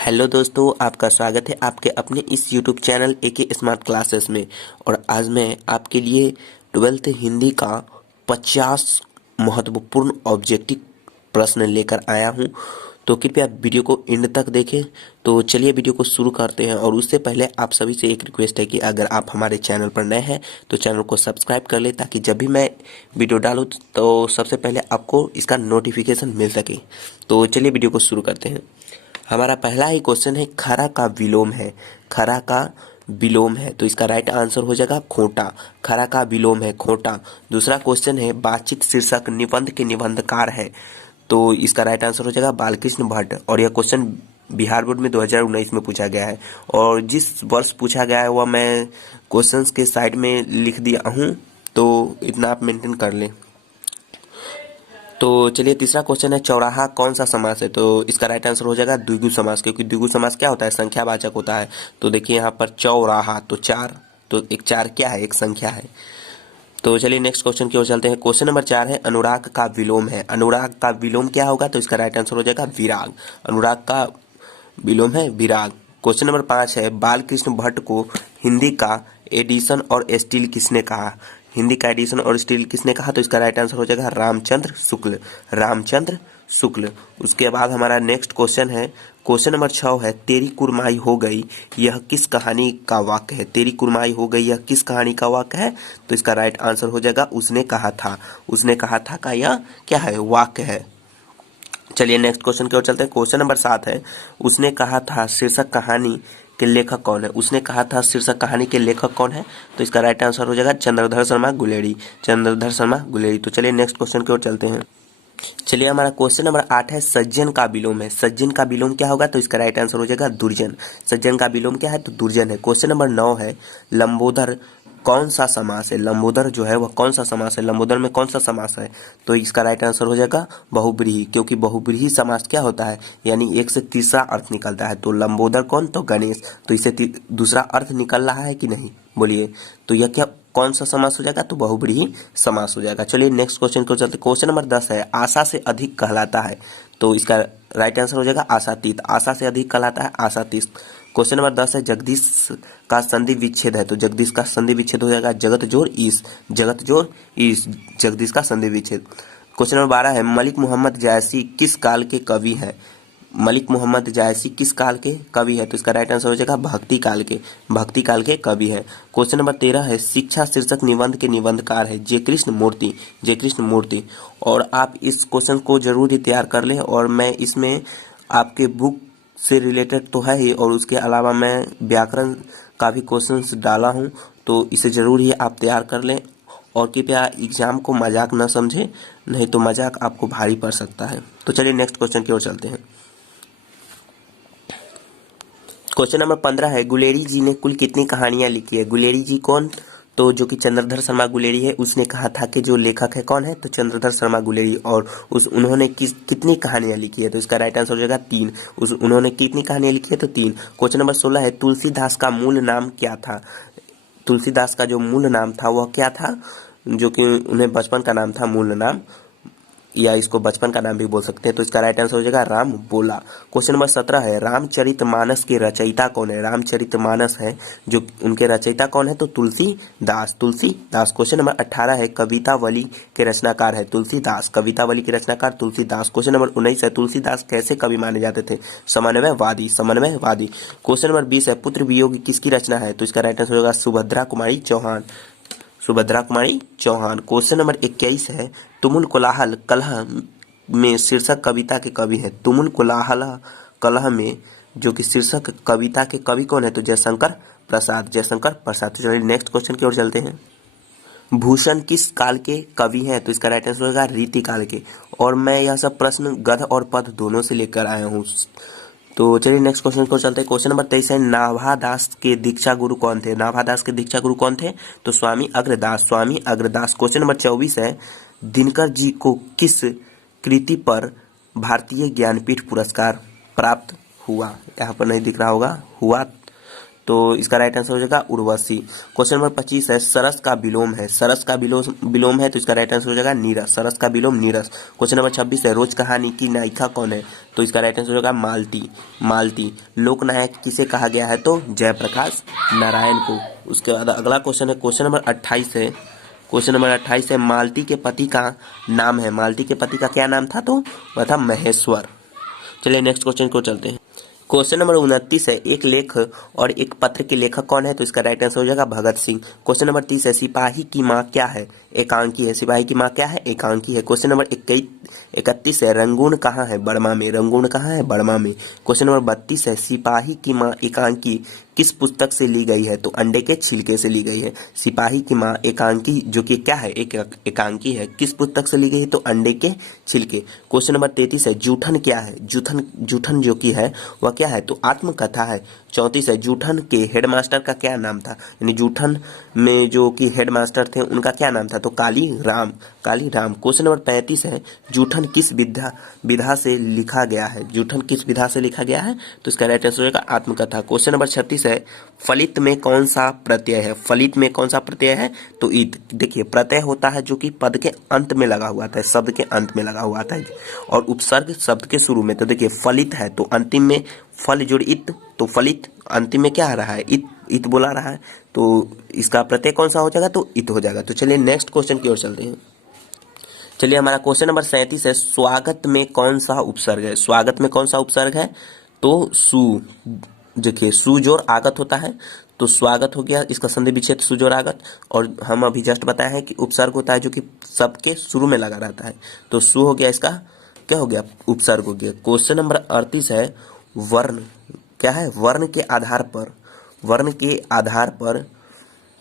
Hello दोस्तों, आपका स्वागत है आपके अपने इस YouTube channel AK smart classes में। और आज मैं आपके लिए 12th हिंदी का 50 महत्वपूर्ण ऑब्जेक्टिव प्रश्न लेकर आया हूं। तो कृपया वीडियो को एंड तक देखें। तो चलिए वीडियो को शुरू करते हैं। और उससे पहले आप सभी से एक रिक्वेस्ट है कि अगर आप हमारे चैनल पर नए हैं तो चैनल को सब्सक्राइब कर लें, ताकि जब भी मैं वीडियो डालूँ तो सबसे पहले आपको इसका नोटिफिकेशन मिल सके। तो चलिए वीडियो को शुरू करते हैं। हमारा पहला ही क्वेश्चन है, खरा का विलोम है। खरा का विलोम है तो इसका राइट आंसर हो जाएगा खोटा। खरा का विलोम है खोटा। दूसरा क्वेश्चन है, बातचीत शीर्षक निबंध के निबंधकार है, तो इसका राइट आंसर हो जाएगा बालकृष्ण भट्ट। और यह क्वेश्चन बिहार बोर्ड में 2019 में पूछा गया है। और जिस वर्ष पूछा गया है वह मैं क्वेश्चंस के साइड में लिख दिया हूँ, तो इतना आप मेंटेन कर लें। तो चलिए तीसरा क्वेश्चन है, चौराहा कौन सा समास है, तो इसका राइट आंसर हो जाएगा द्विगु समास, क्योंकि द्विगु समास क्या होता है, संख्यावाचक होता है। तो देखिए यहाँ पर चौराहा तो चार, तो एक चार क्या है, एक संख्या है। तो चलिए नेक्स्ट क्वेश्चन की ओर चलते हैं। क्वेश्चन नंबर 4 है, अनुराग का विलोम है। अनुराग का विलोम क्या होगा, तो इसका राइट आंसर हो जाएगा विराग। अनुराग का विलोम है विराग। क्वेश्चन नंबर 5 है, बालकृष्ण भट्ट को हिंदी का एडिशन और स्टील किसने कहा। हिंदी का एडिशन और स्टील किसने कहा, तो इसका राइट आंसर हो जाएगा रामचंद्र शुक्ल। रामचंद्र शुक्ल। उसके बाद हमारा नेक्स्ट क्वेश्चन है, क्वेश्चन नंबर 6 है, तेरी कुरमाई हो गई यह किस कहानी का वाक्य है। तेरी कुरमाई हो गई यह किस कहानी का वाक्य है, तो इसका राइट आंसर हो जाएगा उसने कहा था। उसने कहा था का यह क्या है, वाक्य है। चलिए नेक्स्ट क्वेश्चन की ओर चलते हैं। क्वेश्चन नंबर 7 है, उसने कहा था शीर्षक कहानी के लेखक कौन है। उसने कहा था शीर्षक कहानी के लेखक कौन है, तो इसका राइट आंसर हो जाएगा चंद्रधर शर्मा गुलेरी। चंद्रधर शर्मा गुलेरी। तो चलिए नेक्स्ट क्वेश्चन की ओर चलते हैं। चलिए हमारा क्वेश्चन नंबर 8 है, सज्जन का विलोम है। सज्जन का विलोम क्या होगा, तो इसका राइट आंसर हो जाएगा दुर्जन। सज्जन का विलोम क्या है, तो दुर्जन है। क्वेश्चन नंबर 9 है, लंबोदर कौन सा समास है। लंबोदर जो है वह कौन सा समास है, लंबोदर में कौन सा समास है, तो इसका राइट आंसर हो जाएगा बहुब्रीहि, क्योंकि बहुब्रीहि समास क्या होता है, यानी एक से तीसरा अर्थ निकलता है। तो लंबोदर कौन, तो गणेश। तो इसे दूसरा अर्थ निकल रहा है कि नहीं, बोलिए। तो यह क्या कौन सा समास हो जाएगा, तो बहुब्रीहि समास हो जाएगा। चलिए नेक्स्ट क्वेश्चन को चलते। क्वेश्चन नंबर 10 है, आशा से अधिक कहलाता है, तो इसका राइट आंसर हो जाएगा आशातीत। आशा से अधिक कहलाता है आशातीत। क्वेश्चन नंबर 10 है, जगदीश का संधि विच्छेद है, तो जगदीश का संधि विच्छेद हो जाएगा जगत जोड़ ईश। जगत जोड़ ईश, जगदीश का संधि विच्छेद। क्वेश्चन नंबर 12 है, मलिक मोहम्मद जायसी किस काल के कवि हैं। मलिक मोहम्मद जायसी किस काल के कवि है, तो इसका राइट आंसर हो जाएगा भक्ति काल के। भक्ति काल के कवि है। क्वेश्चन नंबर 13 है, शिक्षा शीर्षक निबंध के निबंधकार है जय कृष्ण मूर्ति। जय कृष्ण मूर्ति। और आप इस क्वेश्चन को जरूर ही तैयार कर लें, और मैं इसमें आपके बुक से रिलेटेड तो है ही, और उसके अलावा मैं व्याकरण का भी क्वेश्चंस डाला हूँ, तो इसे जरूर ही आप तैयार कर लें। और कृपया एग्जाम को मजाक न समझें, नहीं तो मजाक आपको भारी पड़ सकता है। तो चलिए नेक्स्ट क्वेश्चन की ओर चलते हैं। क्वेश्चन नंबर 15 है, गुलेरी जी ने कुल कितनी कहानियां लिखी है। गुलेरी जी कौन, तो जो कि चंद्रधर शर्मा गुलेरी है, उसने कहा था कि जो लेखक है कौन है, तो चंद्रधर शर्मा गुलेरी। और उन्होंने कितनी कहानियां लिखी है, तो इसका राइट आंसर हो जाएगा 3। उन्होंने कितनी कहानियां लिखी है, तो 3। क्वेश्चन नंबर 16 है, तुलसीदास का मूल नाम क्या था। तुलसीदास का जो मूल नाम था वह क्या था, जो कि उन्हें बचपन का नाम था मूल नाम, या इसको बचपन का नाम भी बोल सकते हैं। तो इसका राइट आंसर हो जाएगा राम बोला। क्वेश्चन नंबर 17 है, रामचरितमानस के रचयिता कौन है। रामचरितमानस है जो उनके रचयिता कौन है, तो तुलसीदास। तुलसीदास। क्वेश्चन नंबर 18 है, कवितावली के रचनाकार है तुलसीदास। कवितावली के रचनाकार तुलसीदास। क्वेश्चन नंबर 19 है, तुलसीदास कैसे कवि माने जाते थे। समन्वयवादी। समन्वयवादी। क्वेश्चन नंबर 20 है, पुत्र वियोग किसकी रचना है, तो इसका राइट आंसर होगा सुभद्रा कुमारी चौहान। सुभद्रा कुमारी चौहान। क्वेश्चन नंबर 21 है, तुमुल कोलाहल कलह में शीर्षक कविता के कवि हैं। तुमुल कोलाहल कलह में जो कि शीर्षक कविता के कवि कौन है, तो जयशंकर प्रसाद। जयशंकर प्रसाद। तो चलिए नेक्स्ट क्वेश्चन की ओर चलते हैं। भूषण किस काल के कवि हैं, तो इसका राइट आंसर होगा रीति काल के। और मैं यह सब प्रश्न गद्य और पद्य दोनों से लेकर आया हूँ। तो चलिए नेक्स्ट क्वेश्चन को चलते हैं। क्वेश्चन नंबर 23 है, नाभादास के दीक्षा गुरु कौन थे। नाभादास के दीक्षा गुरु कौन थे, तो स्वामी अग्रदास। स्वामी अग्रदास। क्वेश्चन नंबर 24 है, दिनकर जी को किस कृति पर भारतीय ज्ञानपीठ पुरस्कार प्राप्त हुआ। यहाँ पर नहीं दिख रहा होगा, हुआ तो इसका राइट आंसर हो जाएगा उर्वशी। क्वेश्चन नंबर 25 है सरस का विलोम है, सरस का विलोम है तो इसका राइट आंसर हो जाएगा नीरस, सरस का विलोम नीरस। क्वेश्चन नंबर 26 है रोज कहानी की नायिका कौन है, तो इसका राइट आंसर हो जाएगा मालती, मालती। लोक नायक किसे कहा गया है, तो जयप्रकाश नारायण को। उसके बाद अगला क्वेश्चन है क्वेश्चन नंबर 28 है, क्वेश्चन नंबर 28 है मालती के पति का नाम है, मालती के पति का क्या नाम था, तो वह था महेश्वर। चलिए नेक्स्ट क्वेश्चन को चलते हैं। क्वेश्चन नंबर 29 है एक लेख और एक पत्र के लेखक कौन है, तो इसका राइट आंसर हो जाएगा भगत सिंह। क्वेश्चन नंबर 30 है सिपाही की माँ क्या है, एकांकी है, सिपाही की माँ क्या है, एकांकी है। क्वेश्चन नंबर 31 है रंगून कहाँ है, बर्मा में, रंगून कहाँ है, बर्मा में। क्वेश्चन नंबर 32 है सिपाही की माँ एकांकी किस पुस्तक से ली गई है, तो अंडे के छिलके से ली गई है। सिपाही की माँ एकांकी जो कि क्या है, एक एकांकी है, किस पुस्तक से ली गई है, तो अंडे के छिलके। क्वेश्चन नंबर 33 है जूठन क्या है, जूठन जूठन जो कि है वह क्या है, तो आत्मकथा है। 34 है जूठन के हेडमास्टर का क्या नाम था, यानी जूठन में जो कि हेडमास्टर थे उनका क्या नाम था, तो काली राम, काली राम। क्वेश्चन नंबर 35 है जूठन किस विधा से लिखा गया है, जूठन किस विधा से लिखा गया है, तो इसका राइट आंसर होगा आत्मकथा। क्वेश्चन नंबर 36 है फलित में कौन सा प्रत्यय है, फलित में कौन सा प्रत्यय है, तो ईद। देखिए प्रत्यय होता है जो कि पद के अंत में लगा हुआ था, शब्द के अंत में लगा हुआ था, और उपसर्ग शब्द के शुरू में। तो देखिए फलित है तो अंतिम में फल जोड़ इत, तो फलित अंतिम में क्या आ रहा है, इत, इत बोला रहा है, तो इसका प्रत्यय कौन सा हो जाएगा, तो इत हो जाएगा। तो चलिए नेक्स्ट क्वेश्चन की ओर चलते हैं। चलिए हमारा क्वेश्चन नंबर 37 है स्वागत में कौन सा उपसर्ग है, स्वागत में कौन सा उपसर्ग है, तो सु। देखिए सु जोड़ आगत होता है, तो स्वागत हो गया, इसका संधि विच्छेद सु जोड़ आगत। और हम अभी जस्ट बताए हैं कि उपसर्ग होता है जो कि सबके शुरू में लगा रहता है, तो सु हो गया, इसका क्या हो गया, उपसर्ग हो गया। क्वेश्चन नंबर 38 है वर्ण क्या है, वर्ण के आधार पर, वर्ण के आधार पर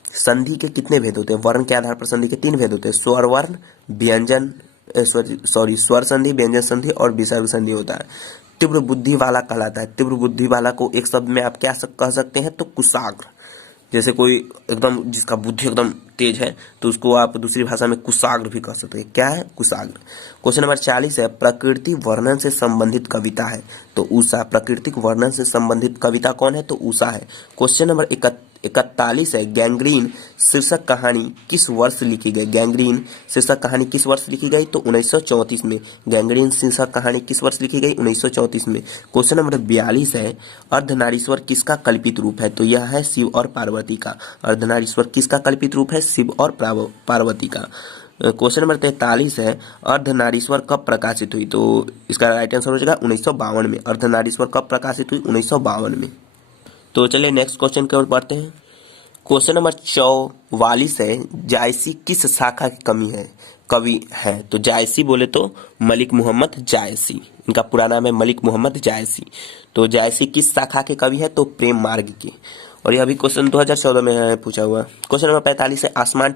संधि के कितने भेद होते हैं, वर्ण के आधार पर संधि के 3 भेद होते हैं, स्वर वर्ण, व्यंजन स्वर संधि, व्यंजन संधि और विसर्ग संधि होता है। तीव्र बुद्धि वाला कहलाता है, तीव्र बुद्धि वाला को एक शब्द में आप क्या कह सकते हैं, तो कुशाग्र। जैसे कोई एकदम जिसका बुद्धि एकदम तेज है तो उसको आप दूसरी भाषा में कुशाग्र भी कह सकते हैं, क्या है, कुशाग्र। क्वेश्चन नंबर 40 है प्रकृति वर्णन से संबंधित कविता है, तो उषा, प्राकृतिक वर्णन से संबंधित कविता कौन है, तो उषा है। क्वेश्चन नंबर 41 है गैंग्रीन शीर्षक कहानी किस वर्ष लिखी गई, गैंग्रीन शीर्षक कहानी किस वर्ष लिखी गई, तो 1934 में, गैंग्रीन शीर्षक कहानी किस वर्ष लिखी गई, 1934 में। क्वेश्चन नंबर 42 है अर्धनारीश्वर किसका कल्पित रूप है, तो यह है शिव और पार्वती का, अर्धनारीश्वर किसका कल्पित रूप है, शिव और पार्वती का। क्वेश्चन नंबर 43 है अर्धनारीश्वर कब प्रकाशित हुई, तो इसका राइट आंसर हो जाएगा 1952 में, अर्धनारीश्वर कब प्रकाशित हुई, 1952 में। तो चलिए नेक्स्ट क्वेश्चन की ओर बढ़ते हैं। क्वेश्चन नंबर 44 है जायसी किस शाखा की कवि है, तो जायसी बोले तो मलिक मोहम्मद जायसी, इनका पूरा नाम है मलिक मोहम्मद जायसी। तो जायसी किस शाखा के कवि है, तो प्रेम मार्ग के। और यह भी क्वेश्चन 2014 में पूछा हुआ। क्वेश्चन नंबर 45 है आसमान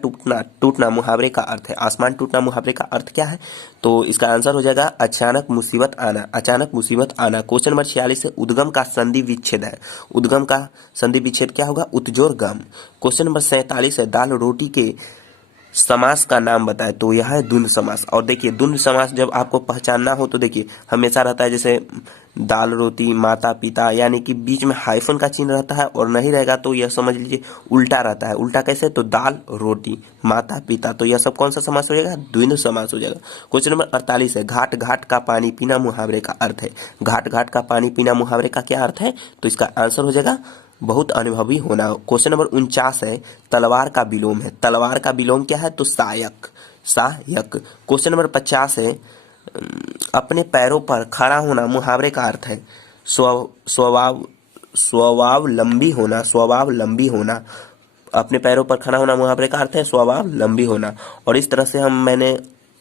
टूटना मुहावरे का अर्थ है, आसमान टूटना मुहावरे का अर्थ क्या है, तो इसका आंसर हो जाएगा अचानक मुसीबत आना, अचानक मुसीबत आना। क्वेश्चन नंबर 46 है उद्गम का संधि विच्छेद है, उद्गम का संधि विच्छेद क्या होगा, उत्जोर गम। क्वेश्चन नंबर 47 है दाल रोटी के समास का नाम बताए, तो यह है द्वंद्व समास। और देखिए द्वंद्व समास जब आपको पहचानना हो तो देखिए हमेशा रहता है, जैसे दाल रोटी माता पिता, यानी कि बीच में हाइफन का चिन्ह रहता है, और नहीं रहेगा तो यह समझ लीजिए उल्टा रहता है। उल्टा कैसे, तो दाल रोटी माता पिता, तो यह सब कौन सा समास हो जाएगा, द्वंद्व समास हो जाएगा। क्वेश्चन नंबर 48 है घाट घाट का पानी पीना मुहावरे का अर्थ है, घाट घाट का पानी पीना मुहावरे का क्या अर्थ है, तो इसका आंसर हो जाएगा बहुत अनुभवी होना। क्वेश्चन नंबर 49 है तलवार का विलोम है, तलवार का विलोम क्या है, तो सहायक, सहायक। क्वेश्चन नंबर 50 है अपने पैरों पर खड़ा होना मुहावरे का अर्थ है स्वावलंबी होना, स्वावलंबी होना। अपने पैरों पर खड़ा होना मुहावरे का अर्थ है स्वावलंबी होना। और इस तरह से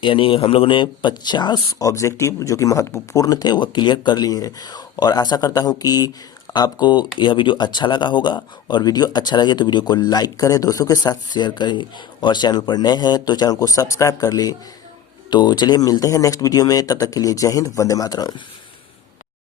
यानी हम लोगों ने 50 ऑब्जेक्टिव जो कि महत्वपूर्ण थे वह क्लियर कर लिए हैं। और आशा करता हूं कि आपको यह वीडियो अच्छा लगा होगा, और वीडियो अच्छा लगे तो वीडियो को लाइक करें, दोस्तों के साथ शेयर करें, और चैनल पर नए हैं तो चैनल को सब्सक्राइब कर लें। तो चलिए मिलते हैं नेक्स्ट वीडियो में, तब तक के लिए जय हिंद, वंदे मातरम।